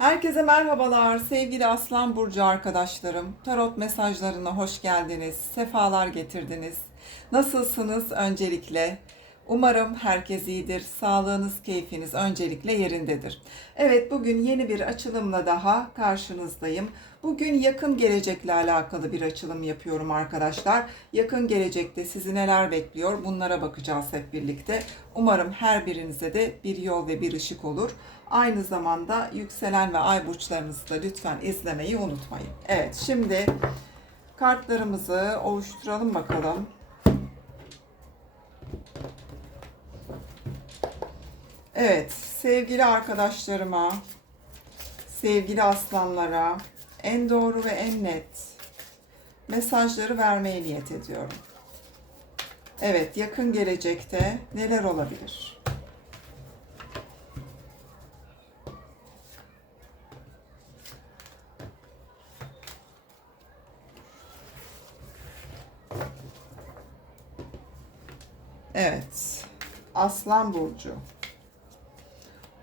Herkese merhabalar sevgili Aslan Burcu arkadaşlarım. Tarot mesajlarına hoş geldiniz. Sefalar getirdiniz. Nasılsınız öncelikle? Umarım herkes iyidir. Sağlığınız, keyfiniz öncelikle yerindedir. Evet bugün yeni bir açılımla daha karşınızdayım. Bugün yakın gelecekle alakalı bir açılım yapıyorum arkadaşlar. Yakın gelecekte sizi neler bekliyor bunlara bakacağız hep birlikte. Umarım her birinize de bir yol ve bir ışık olur. Aynı zamanda yükselen ve ay burçlarınızı da lütfen izlemeyi unutmayın. Evet şimdi kartlarımızı oluşturalım bakalım. Evet sevgili arkadaşlarıma, sevgili aslanlara en doğru ve en net mesajları vermeye niyet ediyorum. Evet yakın gelecekte neler olabilir? Evet. Aslan burcu.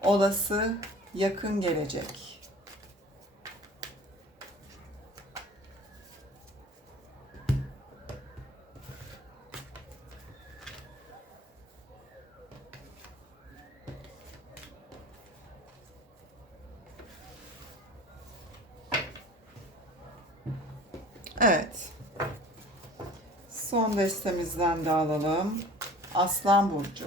Olası yakın gelecek. Evet. Son destemizden de alalım. Aslan burcu.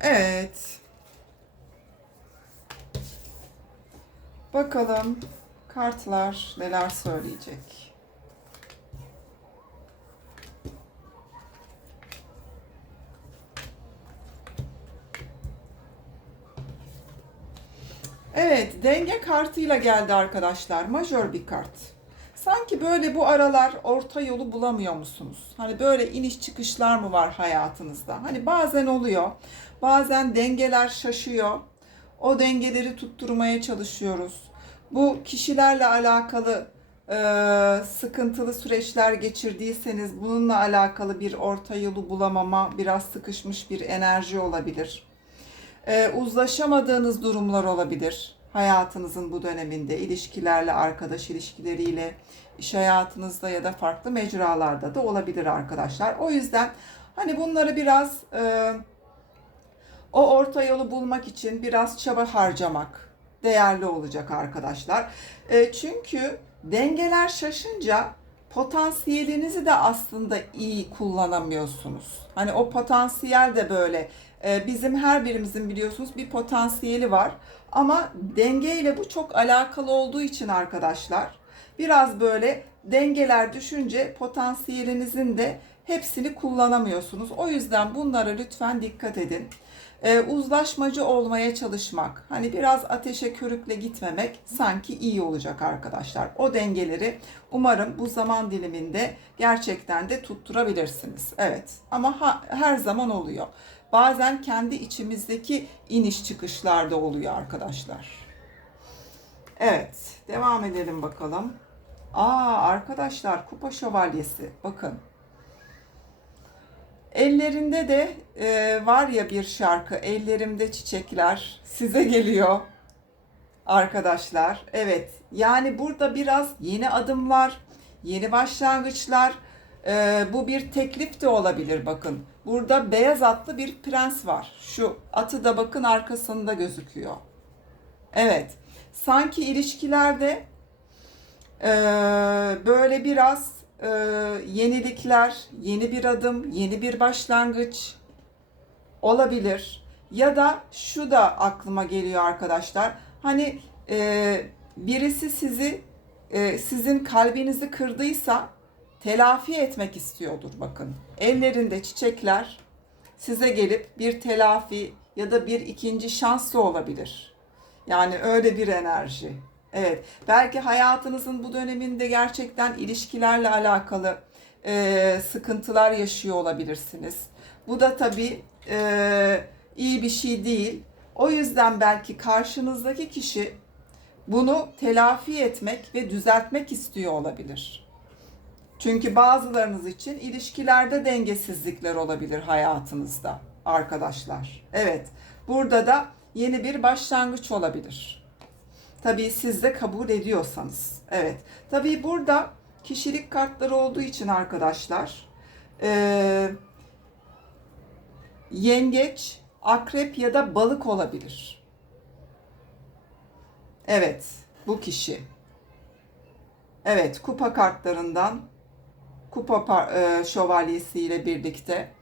Evet. Bakalım kartlar neler söyleyecek. Evet, denge kartıyla geldi arkadaşlar. Majör bir kart. Sanki böyle bu aralar orta yolu bulamıyor musunuz? Hani böyle iniş çıkışlar mı var hayatınızda? Hani bazen oluyor. Bazen dengeler şaşıyor. O dengeleri tutturmaya çalışıyoruz. Bu kişilerle alakalı e, sıkıntılı süreçler geçirdiyseniz bununla alakalı bir orta yolu bulamama, biraz sıkışmış bir enerji olabilir. E, uzlaşamadığınız durumlar olabilir hayatınızın bu döneminde ilişkilerle, arkadaş ilişkileriyle, iş hayatınızda ya da farklı mecralarda da olabilir arkadaşlar. O yüzden hani bunları biraz e, o orta yolu bulmak için biraz çaba harcamak değerli olacak arkadaşlar. E, çünkü dengeler şaşınca potansiyelinizi de aslında iyi kullanamıyorsunuz. Hani o potansiyel de böyle e, bizim her birimizin biliyorsunuz bir potansiyeli var. Ama dengeyle bu çok alakalı olduğu için arkadaşlar biraz böyle dengeler düşünce potansiyelinizin de hepsini kullanamıyorsunuz. O yüzden bunlara lütfen dikkat edin e, uzlaşmacı olmaya çalışmak, hani biraz ateşe körükle gitmemek sanki iyi olacak arkadaşlar. O dengeleri umarım bu zaman diliminde gerçekten de tutturabilirsiniz. Evet ama ha, her zaman oluyor. Bazen kendi içimizdeki iniş çıkışlarda oluyor arkadaşlar. Evet, devam edelim bakalım. Aa arkadaşlar kupa şövalyesi bakın. Ellerinde de e, var ya bir şarkı, ellerimde çiçekler size geliyor arkadaşlar. Evet, yani burada biraz yeni adımlar, yeni başlangıçlar, e, bu bir teklif de olabilir bakın. Burada beyaz atlı bir prens var. Şu atı da bakın arkasında gözüküyor. Evet, sanki ilişkilerde e, böyle biraz e, yenilikler, yeni bir adım, yeni bir başlangıç olabilir. Ya da şu da aklıma geliyor arkadaşlar. Hani e, birisi sizi e, sizin kalbinizi kırdıysa telafi etmek istiyordur bakın. Ellerinde çiçekler size gelip bir telafi ya da bir ikinci şans da olabilir. Yani öyle bir enerji. Evet, belki hayatınızın bu döneminde gerçekten ilişkilerle alakalı e, sıkıntılar yaşıyor olabilirsiniz. Bu da tabii e, iyi bir şey değil. O yüzden belki karşınızdaki kişi bunu telafi etmek ve düzeltmek istiyor olabilir. Çünkü bazılarınız için ilişkilerde dengesizlikler olabilir hayatınızda arkadaşlar. Evet, burada da yeni bir başlangıç olabilir. Tabii siz de kabul ediyorsanız. Evet, tabii burada kişilik kartları olduğu için arkadaşlar, e, yengeç, akrep ya da balık olabilir. Evet, bu kişi. Evet, kupa kartlarından kupa şövalyesi ile birlikte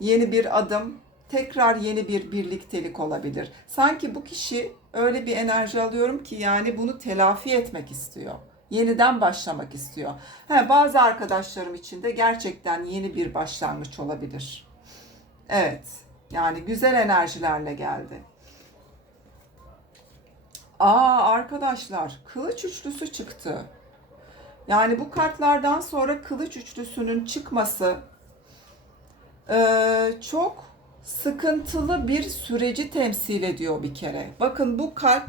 yeni bir adım, tekrar yeni bir birliktelik olabilir. Sanki bu kişi öyle bir enerji alıyorum ki yani bunu telafi etmek istiyor. Yeniden başlamak istiyor. He, bazı arkadaşlarım için de gerçekten yeni bir başlangıç olabilir. Evet. Yani güzel enerjilerle geldi. Aa arkadaşlar kılıç üçlüsü çıktı. Yani bu kartlardan sonra kılıç üçlüsünün çıkması eee, çok sıkıntılı bir süreci temsil ediyor bir kere. Bakın bu kalp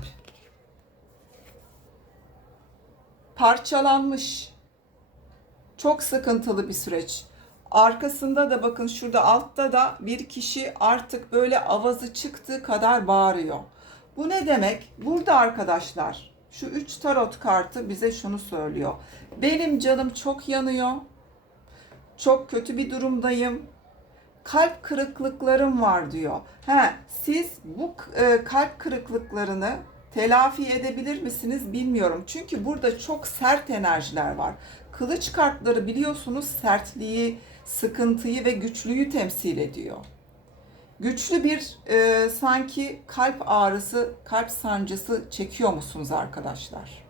parçalanmış. Çok sıkıntılı bir süreç. Arkasında da bakın şurada altta da bir kişi artık böyle avazı çıktığı kadar bağırıyor. Bu ne demek? Burada arkadaşlar şu üç tarot kartı bize şunu söylüyor. Benim canım çok yanıyor. Çok kötü bir durumdayım. Kalp kırıklıklarım var diyor. He, siz bu e, kalp kırıklıklarını telafi edebilir misiniz bilmiyorum. Çünkü burada çok sert enerjiler var. Kılıç kartları biliyorsunuz sertliği, sıkıntıyı ve güçlüyü temsil ediyor. Güçlü bir e, sanki kalp ağrısı, kalp sancısı çekiyor musunuz arkadaşlar?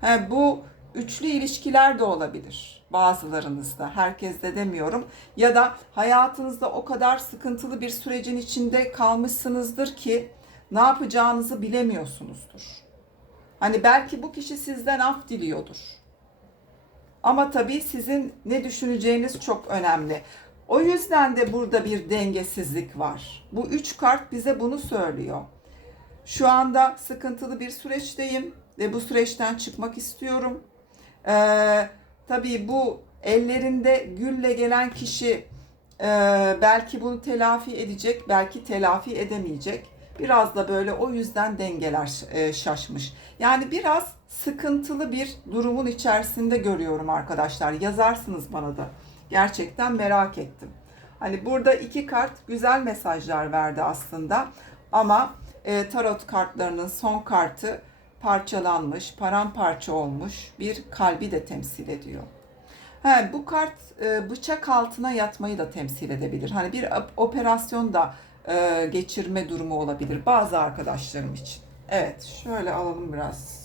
He, bu üçlü ilişkiler de olabilir bazılarınızda. Herkeste demiyorum. Ya da hayatınızda o kadar sıkıntılı bir sürecin içinde kalmışsınızdır ki ne yapacağınızı bilemiyorsunuzdur. Hani belki bu kişi sizden af diliyordur. Ama tabii sizin ne düşüneceğiniz çok önemli. O yüzden de burada bir dengesizlik var. Bu üç kart bize bunu söylüyor. Şu anda sıkıntılı bir süreçteyim ve bu süreçten çıkmak istiyorum. Ee, tabii bu ellerinde gülle gelen kişi e, belki bunu telafi edecek, belki telafi edemeyecek. Biraz da böyle o yüzden dengeler e, şaşmış. Yani biraz sıkıntılı bir durumun içerisinde görüyorum arkadaşlar. Yazarsınız bana da. Gerçekten merak ettim. Hani burada iki kart güzel mesajlar verdi aslında. Ama e, tarot kartlarının son kartı parçalanmış, paramparça olmuş bir kalbi de temsil ediyor. He, bu kart e, bıçak altına yatmayı da temsil edebilir. Hani bir operasyon da e, geçirme durumu olabilir bazı arkadaşlarım için. Evet, şöyle alalım biraz.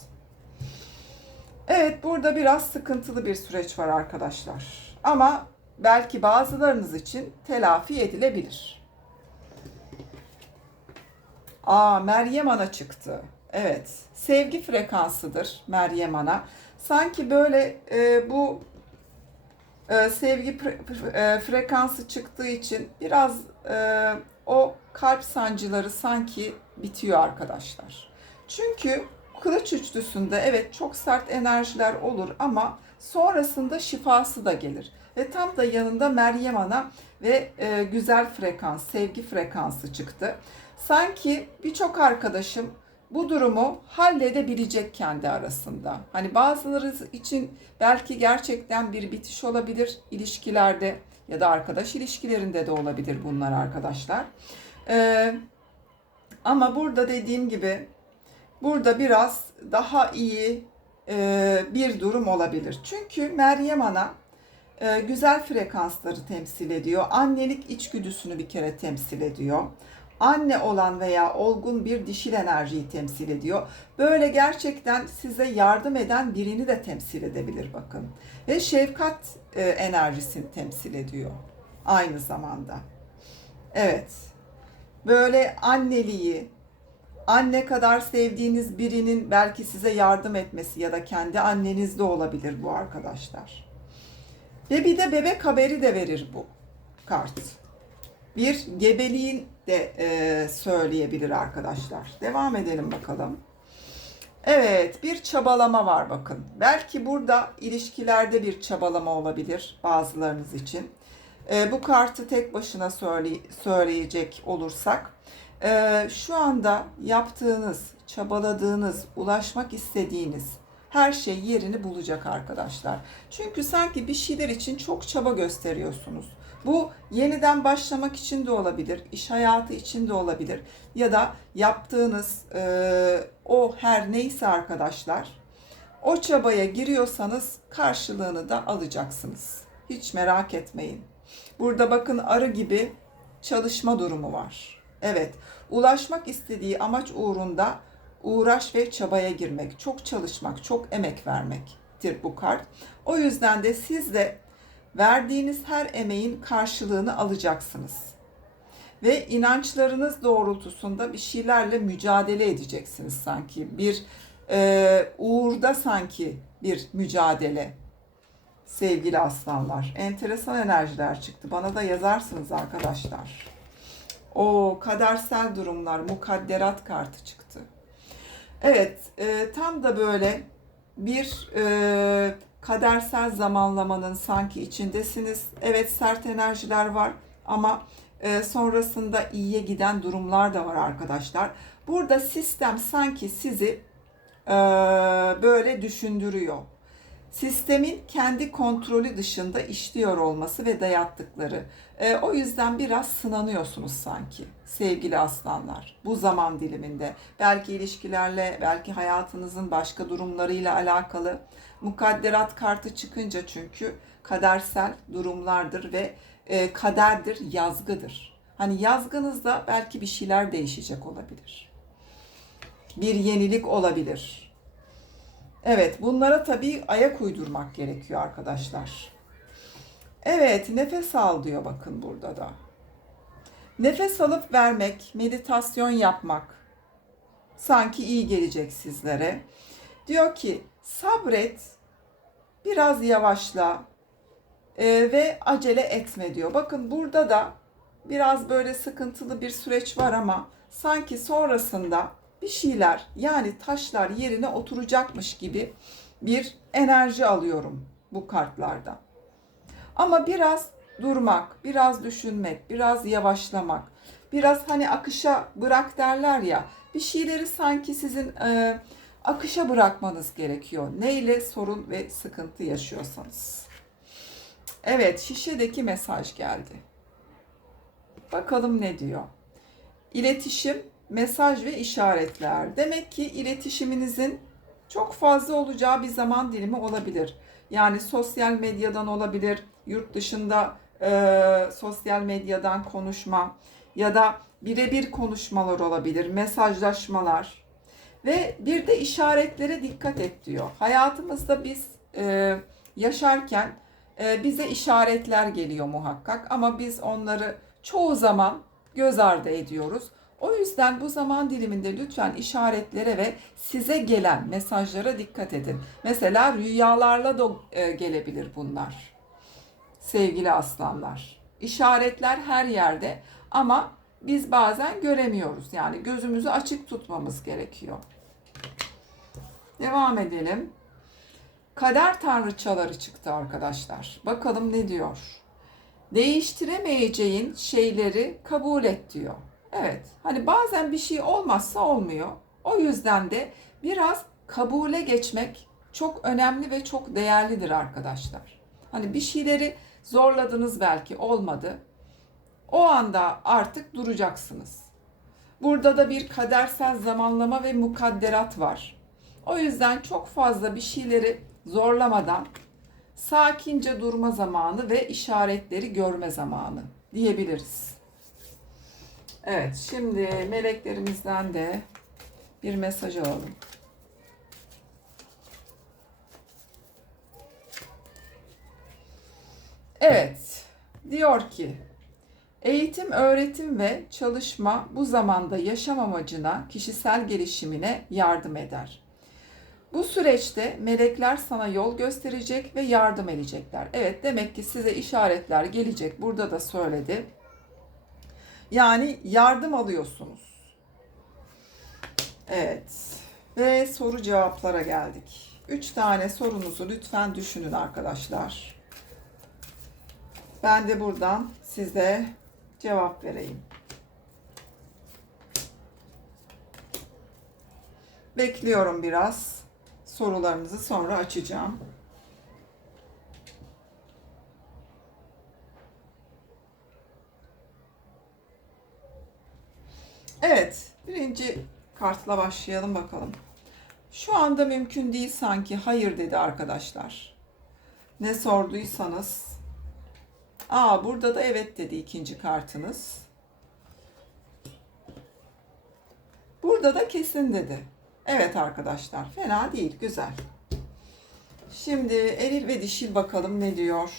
Evet, burada biraz sıkıntılı bir süreç var arkadaşlar. Ama belki bazılarınız için telafi edilebilir. Aa, Meryem Ana çıktı. Evet, sevgi frekansıdır Meryem Ana. Sanki böyle e, bu e, sevgi pre- e, frekansı çıktığı için biraz e, o kalp sancıları sanki bitiyor arkadaşlar. Çünkü kılıç üçlüsünde evet çok sert enerjiler olur ama sonrasında şifası da gelir. Ve tam da yanında Meryem Ana ve e, güzel frekans, sevgi frekansı çıktı. Sanki birçok arkadaşım bu durumu halledebilecek kendi arasında. Hani bazıları için belki gerçekten bir bitiş olabilir ilişkilerde ya da arkadaş ilişkilerinde de olabilir bunlar arkadaşlar. Ee, ama burada dediğim gibi burada biraz daha iyi e, bir durum olabilir. Çünkü Meryem Ana e, güzel frekansları temsil ediyor. Annelik içgüdüsünü bir kere temsil ediyor anne olan veya olgun bir dişil enerjiyi temsil ediyor. Böyle gerçekten size yardım eden birini de temsil edebilir bakın. Ve şefkat e, enerjisini temsil ediyor aynı zamanda. Evet. Böyle anneliği, anne kadar sevdiğiniz birinin belki size yardım etmesi ya da kendi anneniz de olabilir bu arkadaşlar. Ve bir de bebek haberi de verir bu kart. Bir gebeliğin de e, söyleyebilir arkadaşlar. Devam edelim bakalım. Evet, bir çabalama var bakın. Belki burada ilişkilerde bir çabalama olabilir bazılarınız için. E, bu kartı tek başına söyle, söyleyecek olursak, e, şu anda yaptığınız, çabaladığınız, ulaşmak istediğiniz her şey yerini bulacak arkadaşlar. Çünkü sanki bir şeyler için çok çaba gösteriyorsunuz. Bu yeniden başlamak için de olabilir, iş hayatı için de olabilir ya da yaptığınız e, o her neyse arkadaşlar o çabaya giriyorsanız karşılığını da alacaksınız. Hiç merak etmeyin. Burada bakın arı gibi çalışma durumu var. Evet, ulaşmak istediği amaç uğrunda uğraş ve çabaya girmek, çok çalışmak, çok emek vermektir bu kart. O yüzden de siz de verdiğiniz her emeğin karşılığını alacaksınız. Ve inançlarınız doğrultusunda bir şeylerle mücadele edeceksiniz sanki. Bir e, uğurda sanki bir mücadele. Sevgili aslanlar. Enteresan enerjiler çıktı. Bana da yazarsınız arkadaşlar. O kadersel durumlar, mukadderat kartı çıktı. Evet, e, tam da böyle bir e, kadersel zamanlamanın sanki içindesiniz. Evet, sert enerjiler var ama e, sonrasında iyiye giden durumlar da var arkadaşlar. Burada sistem sanki sizi e, böyle düşündürüyor. Sistemin kendi kontrolü dışında işliyor olması ve dayattıkları. E, o yüzden biraz sınanıyorsunuz sanki sevgili aslanlar bu zaman diliminde. Belki ilişkilerle, belki hayatınızın başka durumlarıyla alakalı. Mukadderat kartı çıkınca çünkü kadersel durumlardır ve e, kaderdir, yazgıdır. Hani yazgınızda belki bir şeyler değişecek olabilir. Bir yenilik olabilir. Evet, bunlara tabii ayak uydurmak gerekiyor arkadaşlar. Evet, nefes al diyor bakın burada da. Nefes alıp vermek, meditasyon yapmak sanki iyi gelecek sizlere. Diyor ki sabret, biraz yavaşla e, ve acele etme diyor. Bakın burada da biraz böyle sıkıntılı bir süreç var ama sanki sonrasında bir şeyler yani taşlar yerine oturacakmış gibi bir enerji alıyorum bu kartlarda. Ama biraz durmak, biraz düşünmek, biraz yavaşlamak, biraz hani akışa bırak derler ya. Bir şeyleri sanki sizin e, akışa bırakmanız gerekiyor. Neyle sorun ve sıkıntı yaşıyorsanız. Evet, şişedeki mesaj geldi. Bakalım ne diyor. İletişim, mesaj ve işaretler. Demek ki iletişiminizin çok fazla olacağı bir zaman dilimi olabilir. Yani sosyal medyadan olabilir, yurt dışında e, sosyal medyadan konuşma ya da birebir konuşmalar olabilir, mesajlaşmalar ve bir de işaretlere dikkat et diyor. Hayatımızda biz e, yaşarken e, bize işaretler geliyor muhakkak ama biz onları çoğu zaman göz ardı ediyoruz. O yüzden bu zaman diliminde lütfen işaretlere ve size gelen mesajlara dikkat edin. Mesela rüyalarla da e, gelebilir bunlar sevgili aslanlar. İşaretler her yerde ama biz bazen göremiyoruz. Yani gözümüzü açık tutmamız gerekiyor. Devam edelim. Kader tanrıçaları çıktı arkadaşlar. Bakalım ne diyor. Değiştiremeyeceğin şeyleri kabul et diyor. Evet. Hani bazen bir şey olmazsa olmuyor. O yüzden de biraz kabule geçmek çok önemli ve çok değerlidir arkadaşlar. Hani bir şeyleri Zorladınız belki olmadı. O anda artık duracaksınız. Burada da bir kadersel zamanlama ve mukadderat var. O yüzden çok fazla bir şeyleri zorlamadan sakince durma zamanı ve işaretleri görme zamanı diyebiliriz. Evet, şimdi meleklerimizden de bir mesaj alalım. Evet, diyor ki eğitim, öğretim ve çalışma bu zamanda yaşam amacına, kişisel gelişimine yardım eder. Bu süreçte melekler sana yol gösterecek ve yardım edecekler. Evet demek ki size işaretler gelecek. Burada da söyledi. Yani yardım alıyorsunuz. Evet. Ve soru cevaplara geldik. Üç tane sorunuzu lütfen düşünün arkadaşlar. Ben de buradan size cevap vereyim. Bekliyorum biraz. Sorularınızı sonra açacağım. Evet, birinci kartla başlayalım bakalım. Şu anda mümkün değil sanki. Hayır dedi arkadaşlar. Ne sorduysanız. Aa burada da evet dedi ikinci kartınız. Burada da kesin dedi. Evet arkadaşlar fena değil güzel. Şimdi eril ve dişil bakalım ne diyor.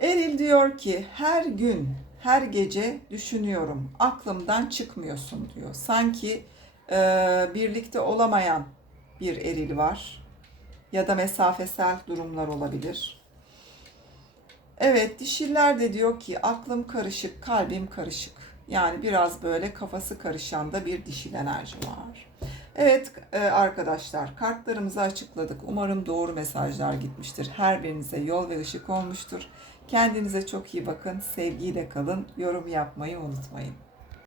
Eril diyor ki her gün, her gece düşünüyorum. Aklımdan çıkmıyorsun diyor. Sanki e, birlikte olamayan bir eril var. Ya da mesafesel durumlar olabilir. Evet, dişiller de diyor ki aklım karışık, kalbim karışık. Yani biraz böyle kafası karışan da bir dişil enerji var. Evet e, arkadaşlar kartlarımızı açıkladık. Umarım doğru mesajlar gitmiştir. Her birinize yol ve ışık olmuştur. Kendinize çok iyi bakın. Sevgiyle kalın. Yorum yapmayı unutmayın.